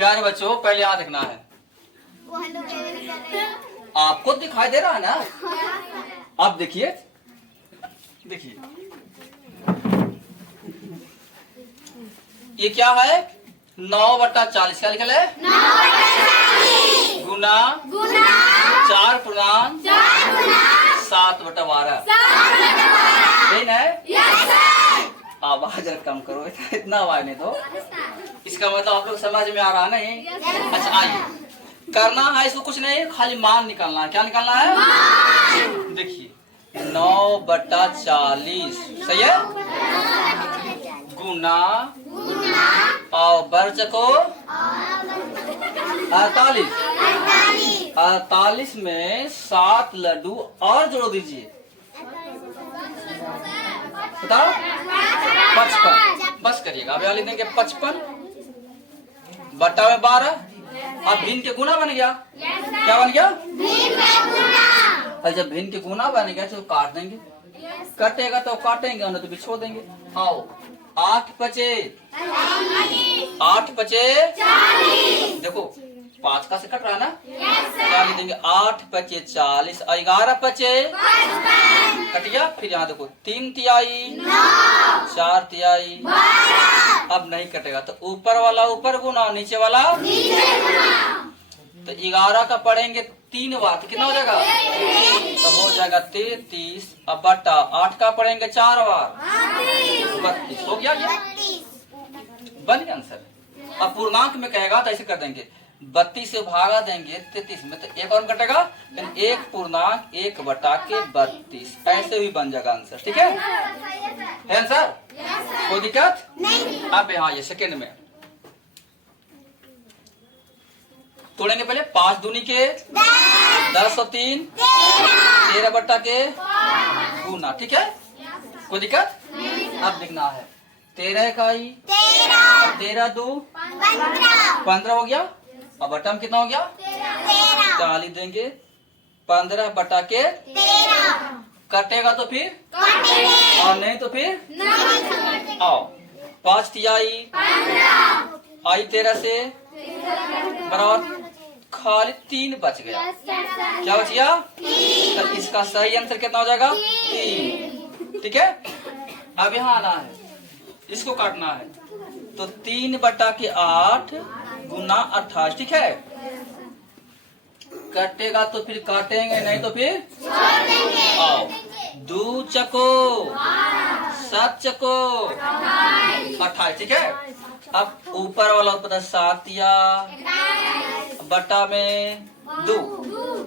प्यारे बच्चों पहले यहाँ देखना है, आपको दिखाई दे रहा है ना। अब देखिए देखिए ये क्या है, 9/40 क्या लिखा है, गुना 4 7/12 ठीक है। आवाज कम करो, इतना आवाज नहीं तो। इसका मतलब आप लोग समझ में आ रहा नहीं। अच्छा आइए करना है इसको, कुछ नहीं खाली मान निकालना है। क्या निकालना है, देखिए 9/40 सही है, गुना और वर्ज को 48 में 7 लड्डू और जोड़ दीजिए, बताओ 55। बस करिएगा, अब यहाँ लिख देंगे 55 बटा में 12। अब भिन्न के गुना बन गया, क्या बन गया, और जब भिन्न के गुना बन गया तो काट देंगे, कटेगा तो काटेंगे और तो बिछो देंगे। आओ 8 पचे देखो 5 का से कट रहा है ना, क्या लिख देंगे 8 पचे 40 और 11 पचे कट गया। फिर यहाँ देखो 3 तिहाई 4 तिहाई, अब नहीं कटेगा तो ऊपर वाला ऊपर गुना नीचे वाला, तो 11 का पढ़ेंगे 3 बार तो कितना हो जाएगा, तो हो जाएगा 33। अब बटा 8 का पढ़ेंगे 4 बार 32 हो गया, बन गया आंसर। अब पूर्णांक में कहेगा तो ऐसे कर देंगे, 32 से भागा देंगे 33 में, तो एक और कटेगा, 1 पूर्णांक 1/32 ऐसे भी बन जाएगा आंसर। ठीक है आंसर, कोई दिक्कत नहीं। अब यहाँ ये सेकेंड में तोड़ेंगे, पहले 5 दूनी के 10 और 3 13 बट्टा के गुना, ठीक है कोई दिक्कत। अब लिखना है 13 इकाई 13 2 15 हो गया, अब बट्टा में कितना हो गया 40 देंगे, 15 बटा के कटेगा तो फिर और नहीं तो फिर आओ 5 तिहाई आई 13 से बराबर खाली 3 बच गया, क्या बच गया, तो इसका सही आंसर कितना हो जाएगा 3। ठीक है अब यहाँ आना है, इसको काटना है, तो 3 बटा के 8 गुना 28 ठीक है, कटेगा तो फिर काटेंगे नहीं तो फिर आओ 2 चको 7 चको 28 ठीक है। अब ऊपर वाला ऊपर 7 या बटा में 2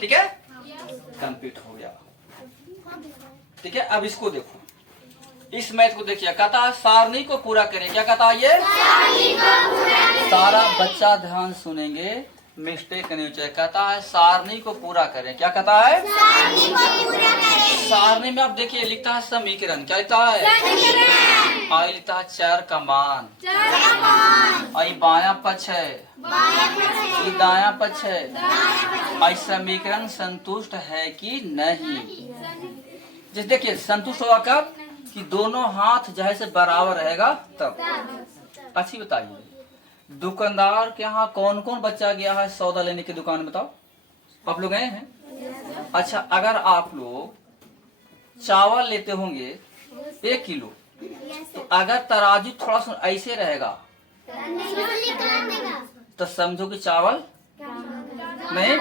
ठीक है, कंप्लीट हो गया। ठीक है अब इसको देखो, इस मैथ को देखिए, कहता है सारणी को पूरा करें, क्या कहता है ये, सारा बच्चा ध्यान सुनेंगे, मिस्टेक नहीं चाहिए। कहता है सारणी को पूरा करें, क्या कहता है, सारणी में आप देखिए लिखता है समीकरण, क्या लिखता है, आई लिखता है 4 का मान, आई बाया पक्ष है, ये दाया पक्ष है, आई समीकरण संतुष्ट है कि नहीं। जैसे देखिए संतुष्ट होगा कब, कि दोनों हाथ जो है से बराबर रहेगा तब। अच्छी बताइए, दुकानदार के यहाँ कौन कौन बच्चा गया है सौदा लेने की दुकान, बताओ आप लोग गए हैं। अच्छा अगर आप लोग चावल लेते होंगे 1 किलो, तो अगर तराजू थोड़ा सा ऐसे रहेगा तो समझो कि चावल नहीं,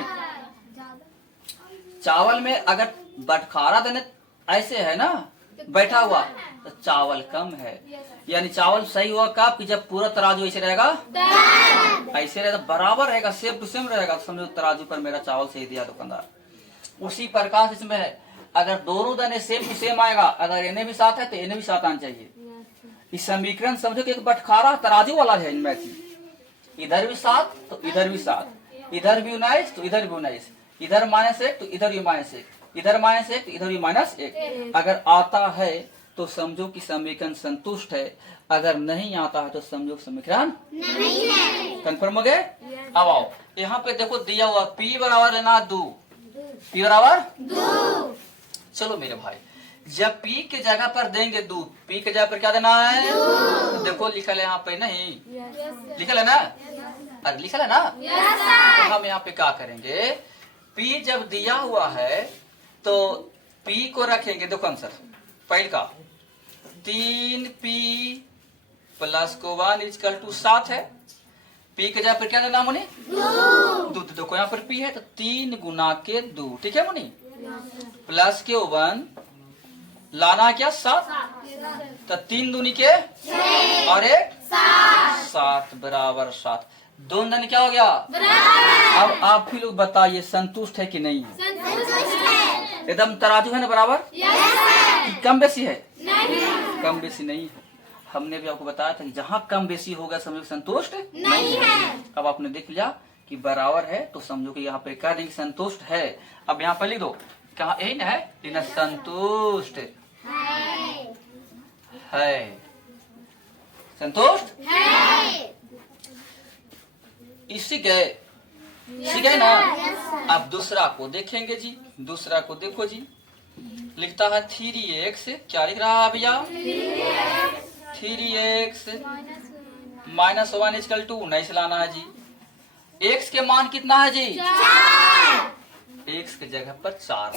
चावल में अगर बटखारा देने ऐसे है ना बैठा हुआ तो चावल कम है, यानी चावल सही हुआ कब, कि जब पूरा तराजू ऐसे रहेगा, ऐसे रहेगा बराबर रहेगा, सेम टू सेम रहेगा, तो समझो तराजू पर मेरा चावल सही दिया दुकानदार। उसी प्रकार इसमें है, अगर दोनों दाने सेम टू सेम आएगा, अगर इन्हें भी साथ है तो इन्हें भी साथ आना चाहिए। इस समीकरण समझो कि एक बटखारा तराजू वाला है, इनमें इधर भी 7 तो इधर भी 7, इधर भी 19 तो इधर भी 19, इधर -1 तो इधर भी -1, इधर -1 तो इधर भी -1। अगर आता है तो समझो कि समीकरण संतुष्ट है, अगर नहीं आता है तो समझो समीकरण नहीं है। कंफर्म हो गए। अब आओ यहाँ पे देखो दिया हुआ P बराबर है ना 2, P बराबर 2। चलो मेरे भाई जब P के जगह पर देंगे 2, P के जगह पर क्या देना है, देखो लिखल है यहाँ पे नहीं लिखल है ना। अरे लिखा है ना। तो हम यहाँ पे क्या करेंगे, P जब दिया हुआ है तो P को रखेंगे, देखो आंसर पहले का 3P प्लस को 1 इक्वल टू 7 है। P के जगह पर क्या देना मुनि, 2। देखो यहाँ पर P है तो 3 गुना के 2, ठीक है मुनि, प्लस के 1 लाना क्या 7, तो 3 दूनी के और 1 7 बराबर 7। दोनों धन क्या हो गया बराबर। अब आप ही लोग बताइए संतुष्ट है कि नहीं है, एकदम तराजू है ना बराबर, कि कम बेसी है, कम बेसी नहीं है। हमने भी आपको बताया था कि जहाँ कम बेसी होगा समझो संतुष्ट नहीं है। अब आपने देख लिया कि बराबर है तो समझो कि यहाँ पे कह देंगे संतुष्ट है। अब यहाँ पर लिख दो, कहा यही ना है, लेकिन संतुष्ट है, संतुष्ट है। इसी गए ना। अब दूसरा को देखेंगे जी, दूसरा को देखो जी, लिखता है 3x, क्या लिख रहा है भैया, 3x माइनस 1 इक्वल टू 19 लाना है जी। x के मान कितना है जी 4, x के जगह पर 4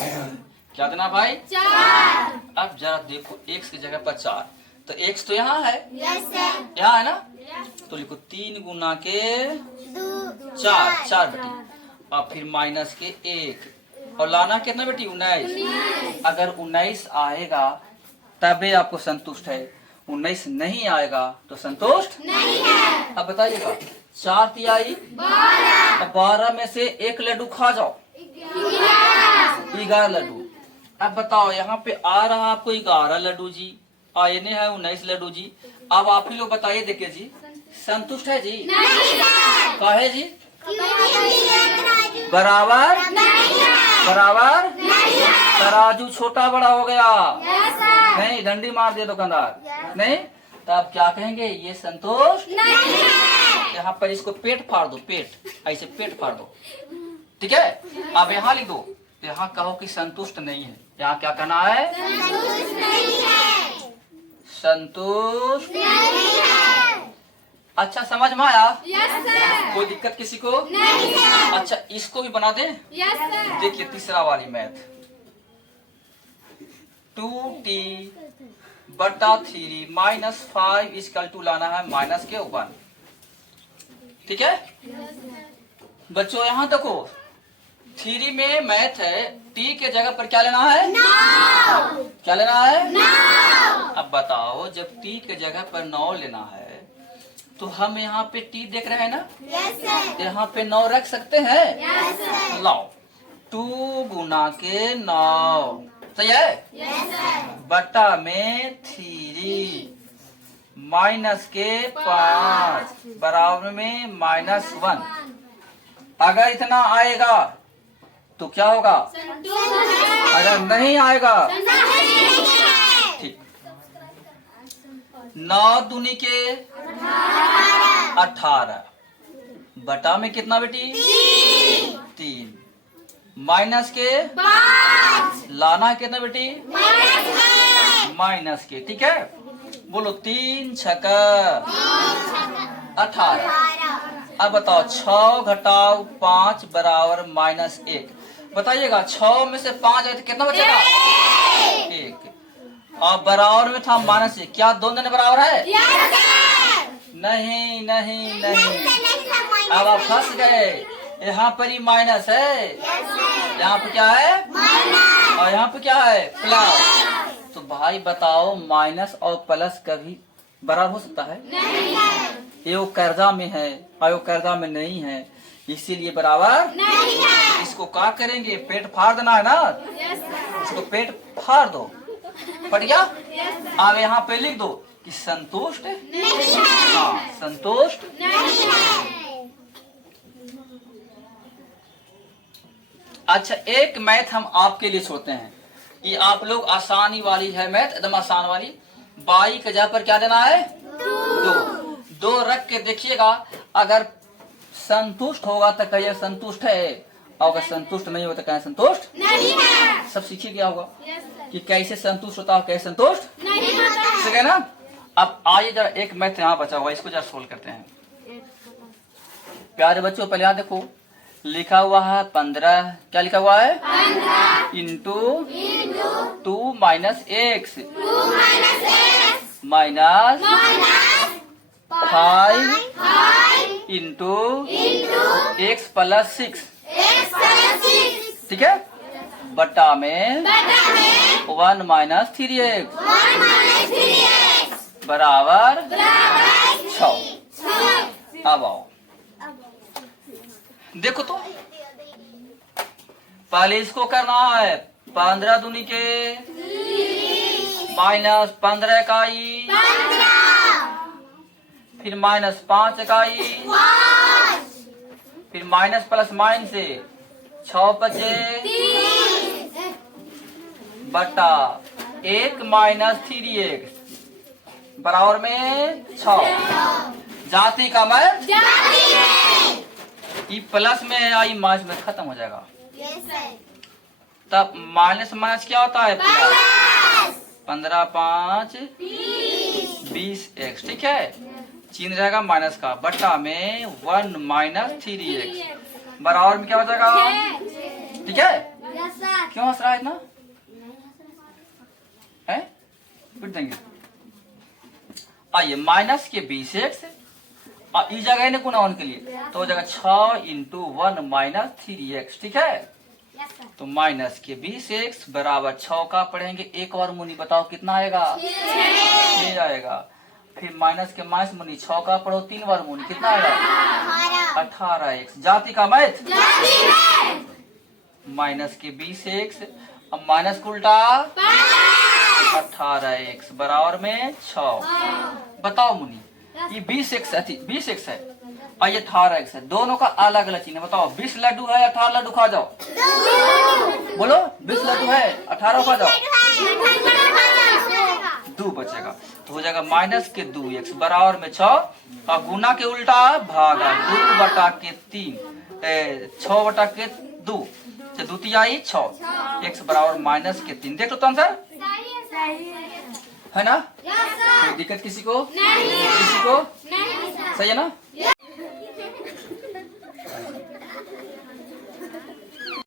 क्या देना भाई 4। अब जरा देखो x की जगह पर 4, तो x तो यहाँ है, यहाँ है ना, तो लिखो 3 गुना के 4 बेटी, और फिर माइनस के 1 और लाना कितना बेटी 19। अगर 19 आएगा तबे आपको संतुष्ट है, 19 नहीं आएगा तो संतुष्ट नहीं है। अब बताइएगा 4 तिहाई 12 में से 1 लड्डू खा जाओ, 11 लड्डू। अब बताओ यहाँ पे आ रहा आपको 11 लड्डू जी, आने है 19 लड्डू जी। अब आप ही लोग बताइए, देखिए जी संतुष्ट है जी, काहे जी, बराबर बराबर, तराजू छोटा बड़ा हो गया, नहीं डंडी मार दिया दुकानदार, नहीं तो आप क्या कहेंगे, ये संतुष्ट नहीं है। यहाँ पर इसको पेट फाड़ दो, पेट ऐसे पेट फाड़ दो, ठीक है। अब यहाँ लिख दो, यहाँ कहो कि संतुष्ट नहीं है, यहाँ क्या कहना है, संतुष्ट नहीं है, संतुष्ट नहीं है। अच्छा समझ में आया, कोई दिक्कत किसी को नहीं है। अच्छा इसको भी बना दे, देखिए तीसरा वाली मैथ, 2t बटा 3 माइनस 5 इक्वल टू लाना है माइनस के 1, ठीक है बच्चों। यहाँ देखो 3 में मैथ है, t के जगह पर क्या लेना है, क्या लेना है, अब बताओ जब t के जगह पर 9 लेना है तो हम यहाँ पे t देख रहे हैं ना, यहाँ पे 9 रख सकते हैं, लाओ 2 गुना के 9 सही है, बटा में 3 माइनस के 5 बराबर में माइनस 1। अगर इतना आएगा तो क्या होगा, अगर नहीं आएगा ठीक। 9 दूनी के 18 बटा में कितना बेटी 3 माइनस के 5 लाना कितना बेटी माइनस के, ठीक है बोलो 3 छक्का 18। अब बताओ 6 घटाओ 5 बराबर माइनस 1। बताइएगा 6 में से 5 आए तो कितना बचेगा 1, और बराबर में था माइनस 1, क्या दोनों ने बराबर है, नहीं नहीं नहीं, अब आप फंस गए, यहाँ पर ही माइनस है, यहाँ पे क्या है और यहाँ पे क्या है प्लस। तो भाई बताओ माइनस और प्लस कभी बराबर हो सकता है, ये कर्जा में है और कर्जा में नहीं है, इसीलिए बराबर नहीं है। इसको क्या करेंगे, पेट फाड़ देना है ना, इसको पेट फाड़ दो, पड़ गया। अब यहाँ पे लिख दो कि संतुष्ट नहीं है, हाँ संतुष्ट नहीं है। अच्छा एक मैथ हम आपके लिए छोड़ते हैं, ये आप लोग आसानी वाली है मैथ, एकदम आसान वाली। 22 के जगह पर क्या देना है 2 रख के देखिएगा, अगर संतुष्ट होगा तो कहिए संतुष्ट है, और अगर संतुष्ट नहीं होगा तो कहें संतुष्ट नहीं है। सब सीखिए क्या होगा कि कैसे संतुष्ट होता है, कैसे संतुष्ट नहीं होता, ठीक है ना। अब आइए जरा एक मैथ यहाँ बचा हुआ, इसको जरा सोल्व करते हैं। प्यारे बच्चों पहले यहाँ देखो लिखा हुआ है 15, क्या लिखा हुआ है 15 into 2 minus x minus 5 into x plus 6, ठीक है, बट्टा में 1 माइनस 3x बराबर 6। अब आओ देखो तो पहले इसको करना है 15 दूनी के माइनस 15 इकाई, फिर माइनस 5 इकाई, फिर माइनस प्लस माइनस से 6 बचे बटा 1 माइनस 3x बराबर में 6। जाति का मैं ये प्लस में है, आई माइनस में खत्म हो जाएगा। तब माइनस माइनस क्या होता है प्लस, 15 5 20x, ठीक है, चिन्ह रहेगा माइनस का, बट्टा में 1 माइनस 3x बराबर में क्या हो जाएगा, ठीक है। क्यों हंस रहा है इतना, है पिट देंगे। आइए माइनस के 20x इस जगह है ना गुना के लिए, तो हो जाएगा 6 इंटू 1 माइनस 3x, ठीक है। तो माइनस के 20x बराबर 6 का पढ़ेंगे, एक और मुनी बताओ कितना आएगा, 6 आएगा। फिर माइनस के माइनस मुनी 6 का पढ़ो 3 बार मुनी कितना आएगा 18x। जाति का मैथ माइनस के 20x अब माइनस को उल्टा 18x बराबर में 6। बताओ मुनी ये 20x है और ये 18x है, दोनों का अलग अलग चिन्ह बताओ। 20 लड्डू है 18 लड्डू खा जाओ, बोलो 20 लड्डू है 18 खा जाओ, 2 बचेगा, तो हो जाएगा माइनस के 2x बराबर में 6 और गुना के उल्टा भागा 2 बटा के 3 6 बटा के 2 से 2 तिहाई 6 x बराबर माइनस के 3। देख लो तो आंसर है ना, कोई दिक्कत किसी को, किसी को सही है ना।